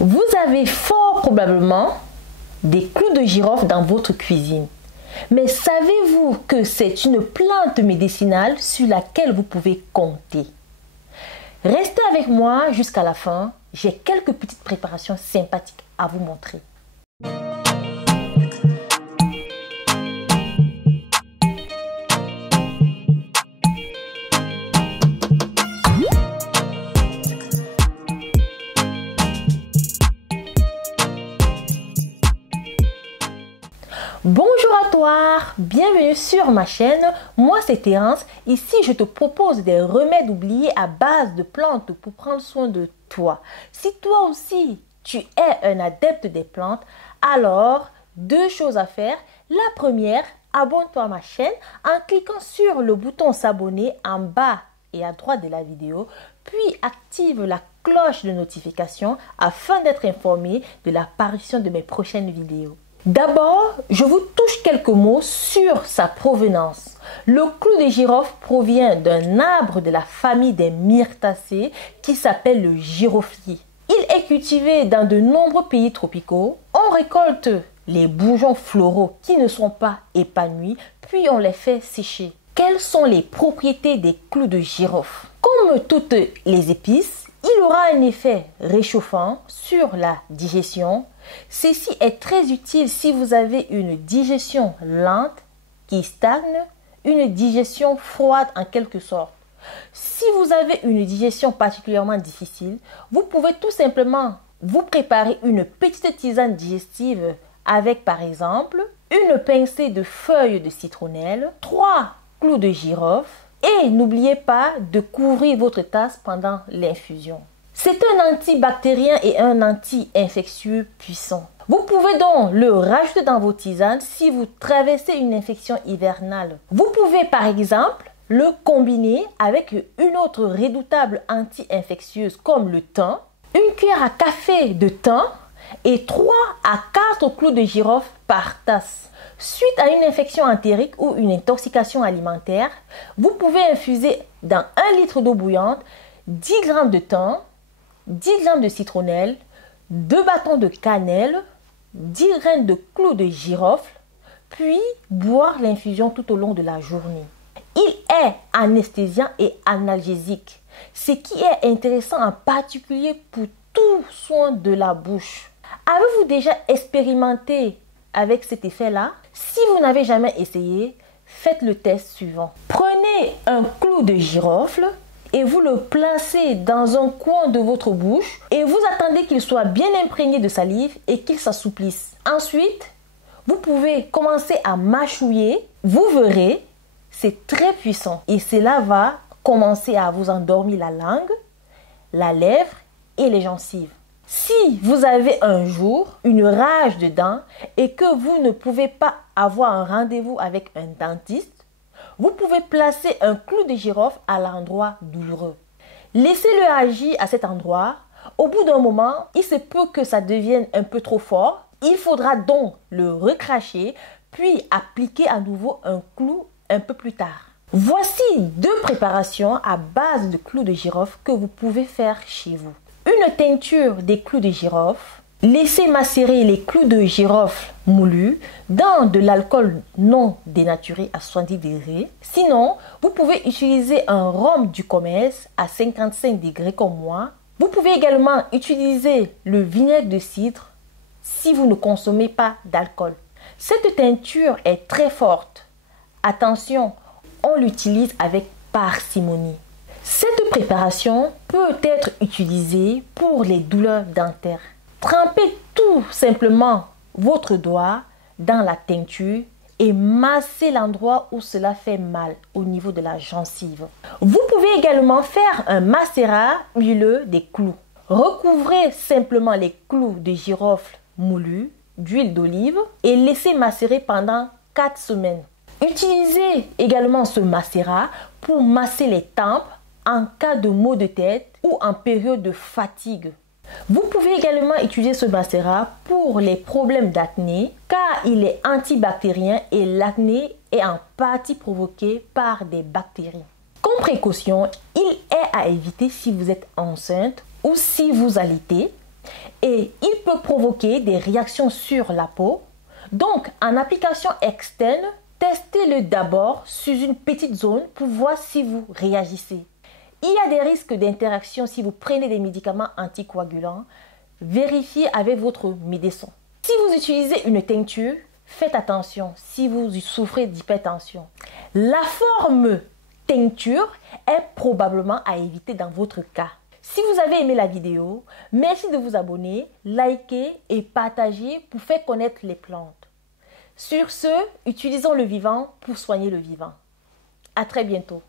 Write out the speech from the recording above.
Vous avez fort probablement des clous de girofle dans votre cuisine. Mais savez-vous que c'est une plante médicinale sur laquelle vous pouvez compter? Restez avec moi jusqu'à la fin. J'ai quelques petites préparations sympathiques à vous montrer. Bonjour à toi, bienvenue sur ma chaîne, moi c'est Thérence. Ici je te propose des remèdes oubliés à base de plantes pour prendre soin de toi. Si toi aussi tu es un adepte des plantes, alors deux choses à faire. La première, abonne-toi à ma chaîne en cliquant sur le bouton s'abonner en bas et à droite de la vidéo, puis active la cloche de notification afin d'être informé de l'apparition de mes prochaines vidéos. D'abord, je vous touche quelques mots sur sa provenance. Le clou de girofle provient d'un arbre de la famille des myrtacées qui s'appelle le giroflier. Il est cultivé dans de nombreux pays tropicaux. On récolte les bourgeons floraux qui ne sont pas épanouis, puis on les fait sécher. Quelles sont les propriétés des clous de girofle? Comme toutes les épices, il aura un effet réchauffant sur la digestion. Ceci est très utile si vous avez une digestion lente qui stagne, une digestion froide en quelque sorte. Si vous avez une digestion particulièrement difficile, vous pouvez tout simplement vous préparer une petite tisane digestive avec par exemple une pincée de feuilles de citronnelle, 3 clous de girofle et n'oubliez pas de couvrir votre tasse pendant l'infusion. C'est un antibactérien et un anti-infectieux puissant. Vous pouvez donc le rajouter dans vos tisanes si vous traversez une infection hivernale. Vous pouvez par exemple le combiner avec une autre redoutable anti-infectieuse comme le thym, une cuillère à café de thym et 3 à 4 clous de girofle par tasse. Suite à une infection entérique ou une intoxication alimentaire, vous pouvez infuser dans 1 litre d'eau bouillante 10 g de thym, 10 g de citronnelle, 2 bâtons de cannelle, 10 graines de clous de girofle, puis boire l'infusion tout au long de la journée. Il est anesthésiant et analgésique, ce qui est intéressant en particulier pour tout soin de la bouche. Avez-vous déjà expérimenté avec cet effet-là? Si vous n'avez jamais essayé, faites le test suivant. Prenez un clou de girofle et vous le placez dans un coin de votre bouche et vous attendez qu'il soit bien imprégné de salive et qu'il s'assouplisse. Ensuite, vous pouvez commencer à mâchouiller. Vous verrez, c'est très puissant et cela va commencer à vous endormir la langue, la lèvre et les gencives. Si vous avez un jour une rage de dents et que vous ne pouvez pas avoir un rendez-vous avec un dentiste, vous pouvez placer un clou de girofle à l'endroit douloureux. Laissez-le agir à cet endroit. Au bout d'un moment, il se peut que ça devienne un peu trop fort. Il faudra donc le recracher, puis appliquer à nouveau un clou un peu plus tard. Voici 2 préparations à base de clous de girofle que vous pouvez faire chez vous. Une teinture des clous de girofle. Laissez macérer les clous de girofle moulus dans de l'alcool non dénaturé à 70 degrés. Sinon, vous pouvez utiliser un rhum du commerce à 55 degrés comme moi. Vous pouvez également utiliser le vinaigre de cidre si vous ne consommez pas d'alcool. Cette teinture est très forte. Attention, on l'utilise avec parcimonie. Cette préparation peut être utilisée pour les douleurs dentaires. Trempez tout simplement votre doigt dans la teinture et massez l'endroit où cela fait mal au niveau de la gencive. Vous pouvez également faire un macérat huileux des clous. Recouvrez simplement les clous de girofle moulus d'huile d'olive et laissez macérer pendant 4 semaines. Utilisez également ce macérat pour masser les tempes en cas de maux de tête ou en période de fatigue. Vous pouvez également utiliser ce macérat pour les problèmes d'acné car il est antibactérien et l'acné est en partie provoqué par des bactéries. Comme précaution, il est à éviter si vous êtes enceinte ou si vous allaitez. et il peut provoquer des réactions sur la peau. Donc, en application externe, testez-le d'abord sur une petite zone pour voir si vous réagissez. Il y a des risques d'interaction si vous prenez des médicaments anticoagulants. Vérifiez avec votre médecin. Si vous utilisez une teinture, faites attention si vous souffrez d'hypertension. La forme teinture est probablement à éviter dans votre cas. Si vous avez aimé la vidéo, merci de vous abonner, liker et partager pour faire connaître les plantes. Sur ce, utilisons le vivant pour soigner le vivant. À très bientôt.